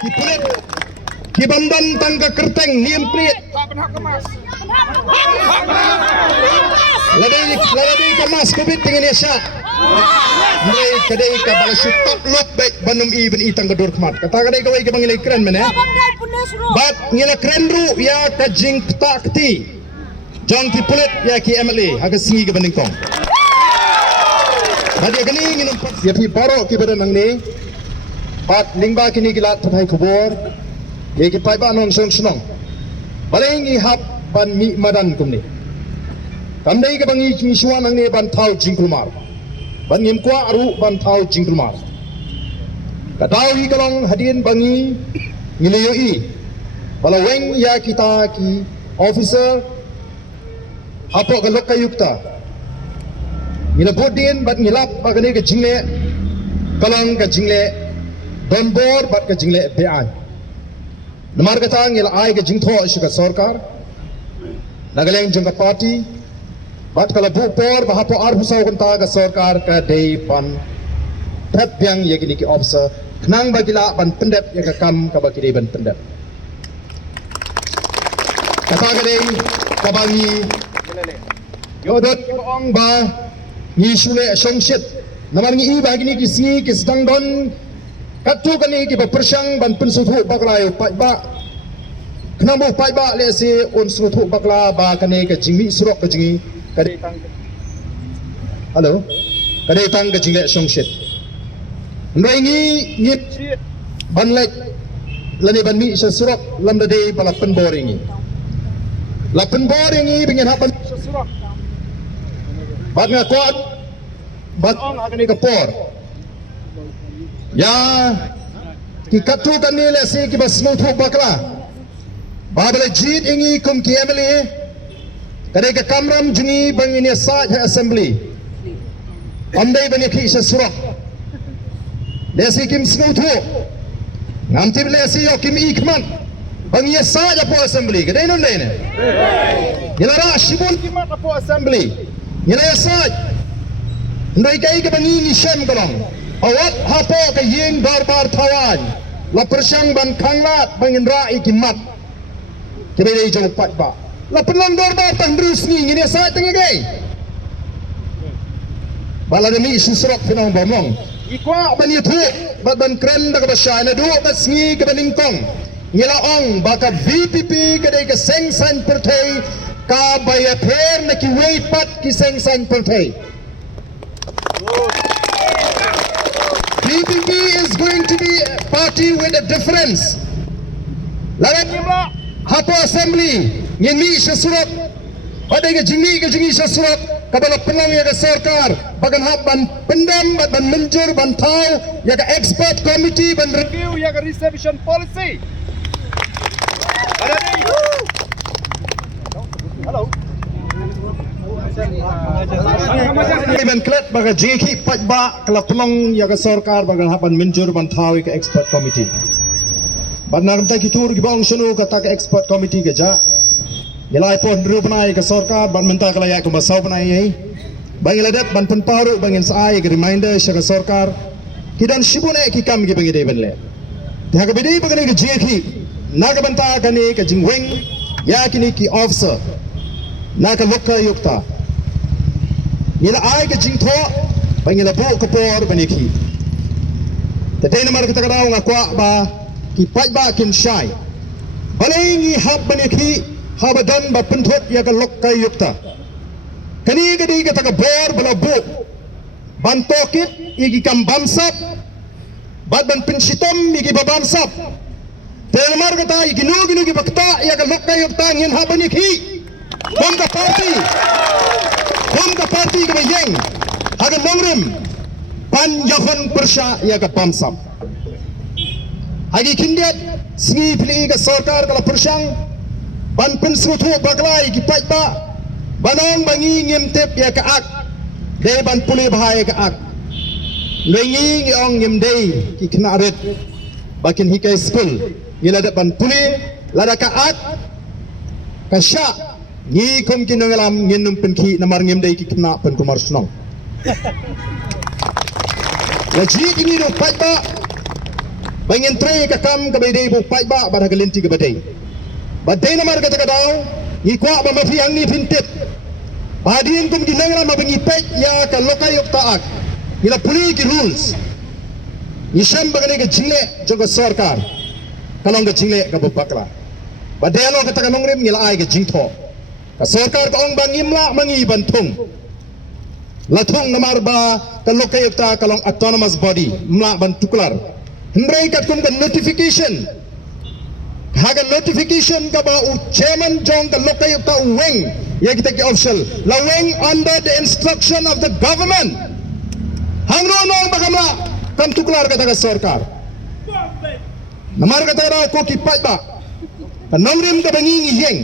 Kipulit, kibamdan tangga kerteng niem plit. Ladai kemas kubit dengan Indonesia. Mereka kadai ka balasut taklok baik banum i ben itang gadur kemat. Kata kadai kawai ke bangilai keren mana? Bat ngila keren ru ya kajing takti. Jong kipulit ya ki MLA agak singi ke banding tong. Hadi kini nginum ya pi baro ki badan nang ni. Pat lingba kini gilat tapai kubur. Ye ki pai ba non senong. Balengi hap ban mi madan kumni. Kandai ke bangi misuan nang ni ban tau jingkulmar. Ban ngim kwa aru ban tau jingkulmar. Kadau hi kalong hadin bangi ngiliyoi. Balaweng ya kita ki officer hapo galok kayukta. Ngilabot din bat ngilap bagani ke jingle kalong ke jingle donbor bat ke jingle bean. Namar kata ngil ai ke jingtho isyu ke sarkar. Nagaleng jengkat parti bat kala bupor bahapo arbusau kanta ke sarkar ke day pan pet yang ya gini ki officer kenang bagila ban pendep ya ke kam ke bagi day ban pendep. Kata kadai kabangi yodot ong ba ni sule songsit namar ngi iba gini ki singi ki sedang don katu kani ki bersang ban pensutu baklayo pai ba kenang bo pai ba le si on sutu bakla ba kani ke jingmi surok ke jingi kadai tang halo kadai tang ke jingle songsit ndai ngi ban lek lani ban mi sa surok lam da dei bala pen boringi lapen boring ini dengan hapan sesurak. Bat ngakuat, bat ong akan ikapor. Ya, kikatu kan ni lesi kibas nutuk bakla. Babala jid ingi kum ki emily. Kadai ke kamram jungi bang ini saj assembly. Andai bani ki sesurak. Lesi kim snutuk. Nganti lesi yo kim ikman. Bang ia saja po assembly, kadai non lain. Ila ra shibun kimat po assembly. Ila saj. Ndai kai ke bangi ni shem kalong. Awat hapo ke ying barbar tawan. La persang ban khanglat bangin ra ikimat. Kebe dei jong pat ba. La penlang barbar tandrus ni ngini saj tengi gai. Bala demi susrok pinang bomong. Ikwa ban itu ban kren da ka basya na do bas ngi ke baningkong. Ngilaong baka VPP kadai ke sengsan partai ka baya pher na ki weipat ki sengsan partai. VPP is going to be a party with a difference. Lawan nyimla hapo assembly ngin mi sesurat badai ke jingi sesurat kabala penang ya ke sarkar bagan hab ban pendam ban menjur ban tau ya ke expert committee ban review ya ke reservation policy. Hello. Event klet baga jeki pajba kala pelong ya ke sarkar baga hapan menjur bantawi ke expert committee. Badnam ta kitur ki bang sunu kata ke expert committee ke ja. Nilai pon rupanai ke sarkar ban menta kala ya ke basau panai ai. Bangiladat ban penparu bangin sai ke reminder sya ke sarkar kidan shibune ki kam ki bangi deben le. Ta ke bedi baga ke jeki naga banta kani ke jingweng ya kini ki officer naga lokka yukta nila ai ke jingtho bangila bo kapor baniki tadai namar kita kadau ngakwa ba ki pai ba kin shai balengi hab baniki habadan ba penthot ya ke lokka yukta kani kadi ke taka bor bala bo bantokit igi kam bamsap bad ban pinsitom igi babamsap Telmar kata iginu ki bakta ya ke lokka yukta ngin habani ki kom ka parti ke bayeng haga longrim pan yahon persha ya ke pamsam hagi kindiat singi pili ke sarkar kala persang ban pensrutu baglai ki paitba banong bangi ngimtep ya ke ak de ban puli bahaya ke ak lengi ngiong ngimdei ki knaret bakin hikai school ngila depan puli lada kaat kasya ngi kom kinangalam nginum penki namar ngimdai ki kena pen kumar sunong Lagi ini do pai ba bangin tre ka kam ka bedai bu pai ba bar galinti ka bedai badai namar ka takadau ni kwa ba mafiang ni pintip badin kum ginangra mabangi pek ya ka lokai yok taak ila puli ki rules ni sham bagane ka jingle joga sarkar kalong ka jingle ka bupakla badai lo ka takanong rem ngila ai ka jingtho ka sarkar ka ong bangimla mangi bantung latung namar ba ka lokai yok ta kalong autonomous body mla bantuklar hendrai kat kum ka notification haga notification ka ba u chairman jong ka lokai yok ta wing ya kita ke official laweng under the instruction of the government hangro nong bakamla kam tuklar kata ka sarkar namar kata ra ko ki pai ba kanongrim ka bangi yeng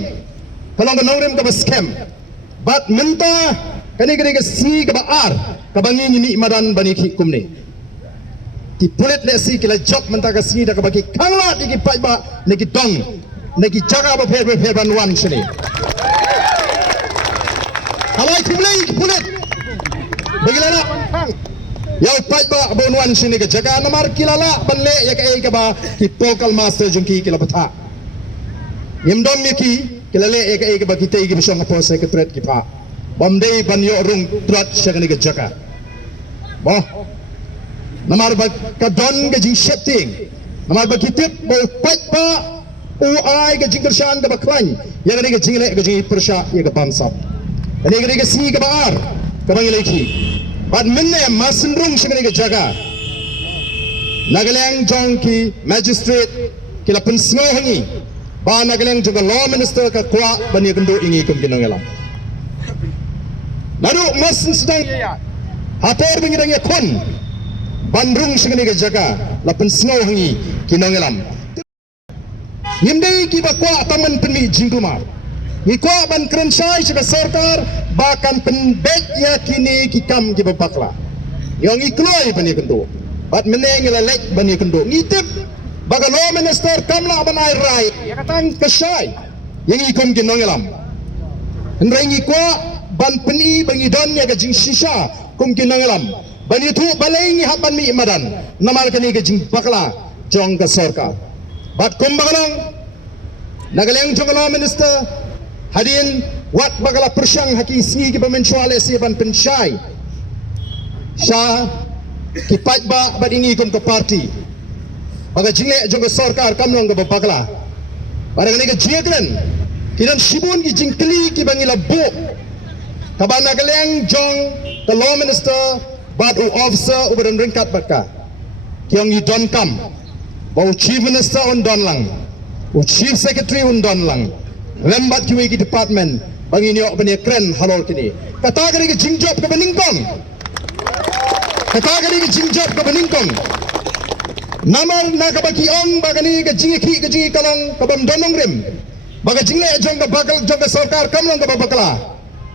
kalong kanongrim ka ba scam but minta kani ka si ka ba ar ka bangi ni madan bani ki kumne ti pulit le si kila job minta ka si da ka baki kangla ti ki pai ba ne ki dong ne ki jaga ba phe ban wan sini Halai kumlei pulit. Bagilana pantang. Yau pai ba bonwan sini ke jaga namar kilala banle ya ke ba ki pokal master jungki kila bata. Yimdom ki kilale ya ke ba kita ki bisong apo secretary ki pa. Bomdei banyo rung trat syagani ke jaga. Boh. Namar ba ka don ke jing shifting. Namar ba kitip ba pai ba ai ke jing kershan ke ba klan. Ya ke jing le ke jing persha ya ke bansap. Ini kena si ke baar, ke bangi leki. Bad minne masendrung sini ke jaga. Nagalang jong ki magistrate kila pensngo hangi. Ba nagalang juga law minister ke kuat bani kendo ingi kum kinongelam. Lalu masen sedang hater bangi dangi kon. Bandrung sini ke jaga, la pensngo hangi kinongelam. Yimdei ki ba kuat taman penmi jingkumar. Ikwa ban kerensai sebagai sarkar bahkan penbek yakini kikam ki bapakla. Yang ikloi bani kendo. Bat meneng lelek bani kendo. Ngitip baga law minister kamla ban ai rai. Ya katang kesai. Yang ikum kinongelam. Hendrai ikwa ban peni bangi don ya gajing sisa kum kinongelam. Bani tu balai hapan mi madan. Namar kani gajing bakla jong ke sarkar. Bat kum bagalong nagaleng jong law minister Hadin wat bagala persyang haki singi ki pemencuale si ban pensyai. Sya ki pat ba badingi kum ke parti. Baga jingle jong ke sarkar kamlong ke bagala. Barang ni ke jegren. Kidan sibun ki jingkli ki bangila bu. Kabana galeng jong the law minister bad u officer u badan ringkat bakka. Kiong i don kam. Bau chief minister on don lang. U chief secretary on don lang. Lembat kiwi ki department bangi niok bani kren halol kini kata kali ki jingjob ke beningkong kata kali ki jingjob ke beningkong namal na ka baki ong bagani ke jingi ke jingi kalong ke bam donong rim baga jingle jong ke bakal jong ke sarkar kamlong ke babakla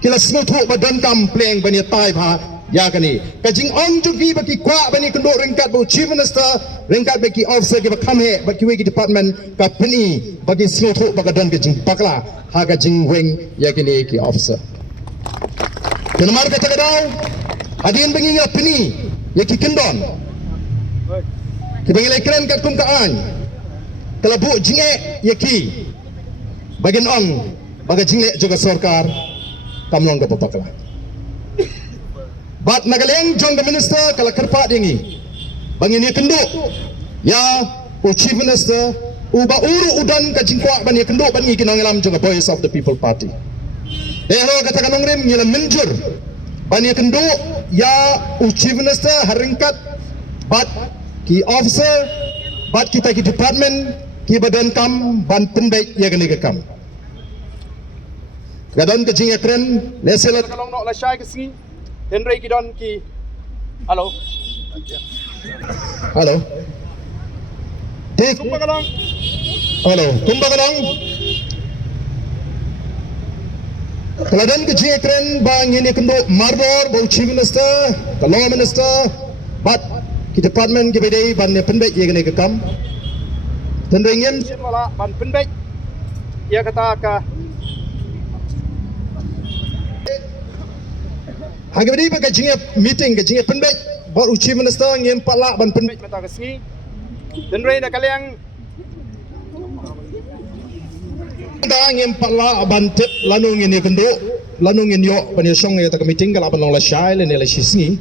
kila smutu badan kam pleng bani tai pha ya kani ke jing ong jugi baki kwa bani kendo ringkat bu chief minister ringkat baki officer ke bakam he baki wi department ka peni bagi smutu baga don ke jing bakla ha ka jing wing ya kini ki officer kenamar ka tagadau adin bangi ya peni ya ki kendon ki bangi lekren kat kum ka an kala bu jinge ya ki bagin ong baga jingle juga sarkar kamlong ke babakla Bat nagaleng jong the minister kala kerpa dingi. Bangi ni kendo. Ya u chief minister u ba uru udan ka jingkwa bani kendo bani kinongelam jong voice of the people party. Dehro kata kanong rim ngila menjur. Bani kendo ya u chief minister haringkat bat ki officer bat kita ki department ki badan kam ban pendek ya gani kam. Gadon ke jing ekren lesel kalong nok la syai ke singi. Henry Kidon ki halo halo kumbagalong halo kumbagalong keladan ke jing ekren bang ini kendo marbor bau chief minister the law minister but ki department ki bedai ban ne pendek ye gane ke kam Henry ngem wala ban pendek ya kata ka Hagi beri pakai jinge meeting ke jinge pendek, baru chief minister ngem palak ban pendek mata kesini. dan rei nak kalian dah ngem pala bantet lanung ini kendo lanung ini yo penyosong ya tak meeting kalau abang la shai le la shisni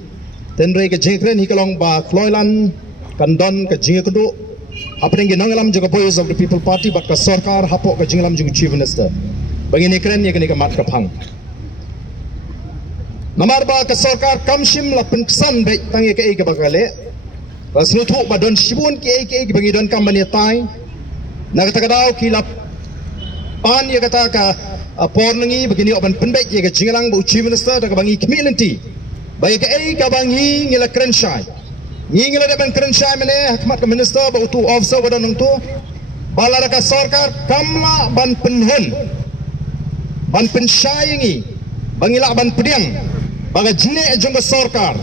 dan rei ke jengkren hikalong ba kloilan kandon ke jeng kendo apa yang ginang juga boys of the people party bat ka sarkar hapok ke jenglam juga chief minister bangini kren ya kini ke mat kapang namar ba ka sarkar kamshim la penkesan baik tangi ke ke bagale rasnu thu ba don shibun ke bangi don kam bani tai na kata kadau kilap pan ya kata ka pornangi begini oban pendek ya ke jinglang bu chief minister da bangi community baik ke bangi ngila krenshai ngila da ban krenshai mene hakmat ke minister ba utu officer wadon nang tu balara ka sarkar kamla ban penhun ban penshai ngi bangila ban pediang baga jine jong ke sarkar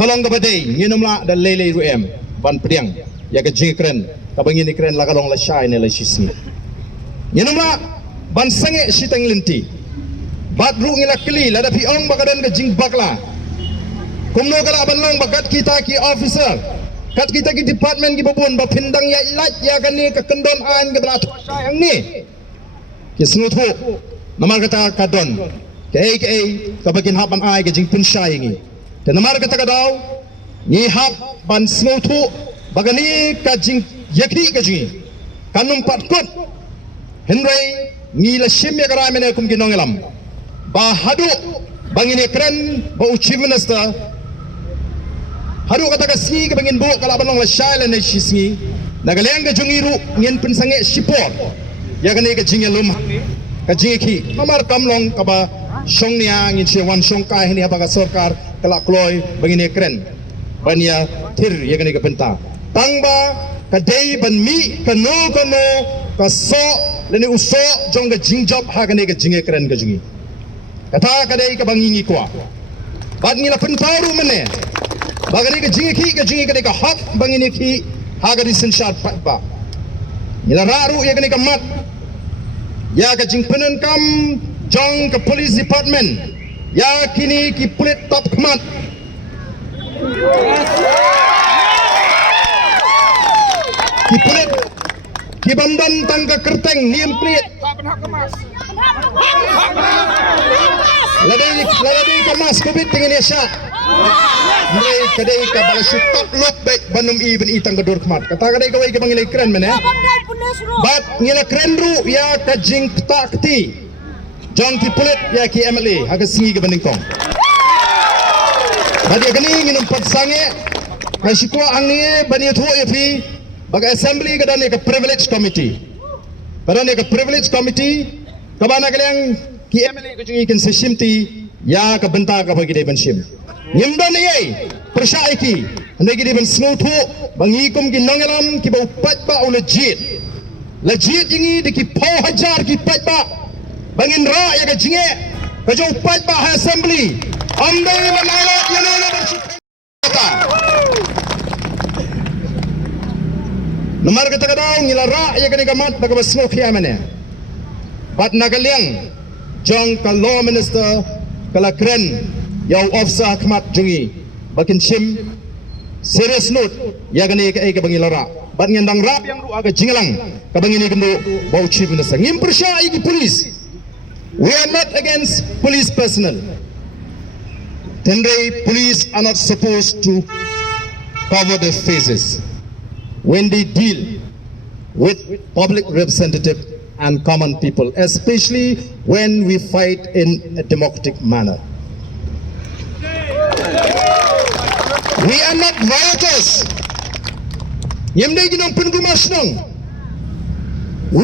kalong ka badai nginumla da lele ruem ban pediang ya ke jingkren ka bangi ni kren la kalong la shai ne la shisni Yenumla ban sange sitang linti bat ru ngila kli lada piong bakadan ke jing bakla kumno kala banlang bakat kita ki officer kat kita ki department ki babun ba pindang ya ilat ya kani ke kendon an ke bala sayang ni ki snuthu namar kata kadon ke ka bagin hapan ai ke jing pensyai ngi te namar kata kadau ni hap ban snuthu bagani ka jing yakhi ke jing kanum patkut Henry ngila shimya karamene kum ginongelam ba hadu bangini kren ba chief minister hadu kata ka singi ka bangin bu kala banong la shaila na shisngi nagaleng ka jungiru ngin pinsange shipor ya gane ka jingelum ka jingki namar kamlong ka ba shongnia ngin che wan shong ka hini ba ka sarkar kala kloy bangini kren banya thir ya gane ka penta tangba ka dei ban mi ka no ka so leni uso jong ga jingjob ha ga ne ga jinge keren ga jingi kata ka dei ka bangingi kwa bad ngila pentaru mene bagani ga jinge ki ga jinge ka hak bangini ki ha ga disin shat pat ba ngila raru ya ga ne ka mat ya ga jing penen kam jong ka police department ya kini ki pulit top kmat ki pulit ki bandan tangga kerteng niem prit ladai kemas kubit tingin yasya mereka kadai ka balasut top look baik banum i ben itang gadur kmat kata kadai kawai ke bangilai keren mene bat ngila keren ru ya ka jing takti jong ki pulit ya ki MLA aga singi ke banding kong badi gani nginum pat sange ka shikwa angne bani thu ya fi baga assembly ka dane ka privilege committee kadane ka privilege committee kabana kaliang ki MLA ko jungi kan seshimti ya ka benta ka bagi de banshim nyimdan ye persai ki ande ki de ban snuthu bangikum ki nongelam ki ba upat ba legit ingi de ki 4000 ki pat ba bangin ra ya ka jinge ka jo upat ba assembly ambe manala yana banshim Nomor kata kadang ngilara ya kani kamat baka basno kiamane. Bat nagaliang jong ka law minister kala kren yaw officer kamat jungi bakin shim serious note ya kani ka bangilara. Bat ngendang rap yang ru aga jingalang ka bangini kendo bau chief minister. Ngim persya iki police. We are not against police personnel. Tendai police are not supposed to cover their faces when they deal with public representatives and common people, especially when we fight in a democratic manner. We are not rioters. We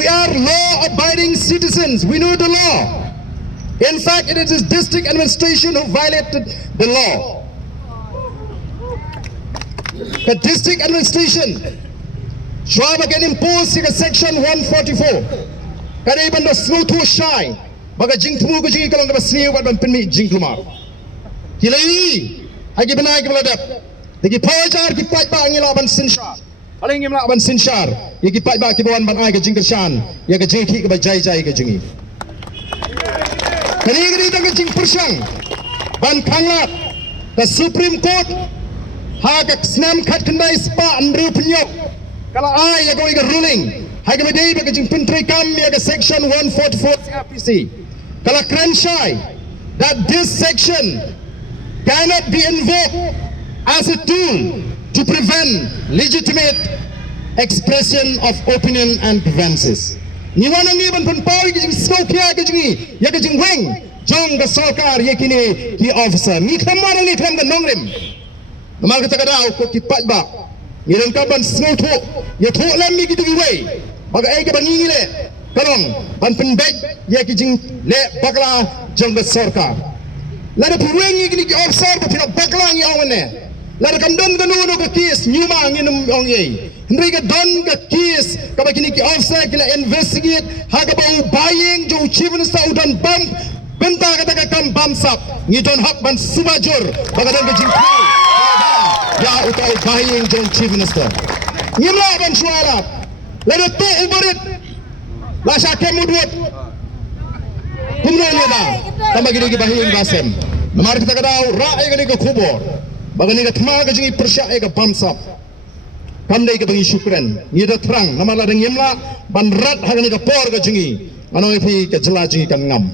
are law-abiding citizens. We know the law. In fact, it is the district administration who violated the law. The district administration Schwab can impose section 144. Kada iban do snuthu shai. Baga jingtmu ko jingi kalong ka basniu bat ban pinmi jingtumar. Kilai agi banai ke beladap. Digi pajar ki pat ba ngila ban sinshar. Aling ngila ban sinshar. Igi pat ba ki bawan ban ai ke jingkershan. Ya ke jingki ke bajai jai ke jingi. Kani tang ke jing persang. Ban khanglat the Supreme Court hagak snam kat kendai spa andrew penyok kalau ai ya kau iga ruling hai kami dei bagi jing pentri kam ya ke section 144 CRPC kalau kranshai that this section cannot be invoked as a tool to prevent legitimate expression of opinion and grievances. Ni wanang ni ban pawi ke jing skokia ke jing ya ke jing weng jong ke sarkar ye kini ki officer ni khamar ni tham ke nongrim. Namal kata kada ko ki patba. Ni dan kaban sngoto ye tho lam mi ki tu wei. Baga ai ke bangi le kalong ban penbek ye ki jing le bakla jong ke sarkar. Lada puweng ye kini ki officer ke pina bakla ni awane. Lada kam don ganu ke kis nyuma nginum ong ye. Hendri ke don ke kis kaba kini ki officer kila investigate haga bau buying jo chief minister udan bam benta kata ke kam bam sap ni don hak ban subajur baga don ke jingkri ya utai buying jo chief minister nyimla ban suala lada tu uberit la syake mudut kumno ni da tamba gini ki buying basem namar kita kadau ra ai gini ke kubur baga ni ke thma ke jingi persya ai ke bam sap Kamdai ke bangi syukran, ni dah terang. Nama ladang yemla ban rat hagani ke por ke jingi, anong ipi ke jela jingi kan ngam.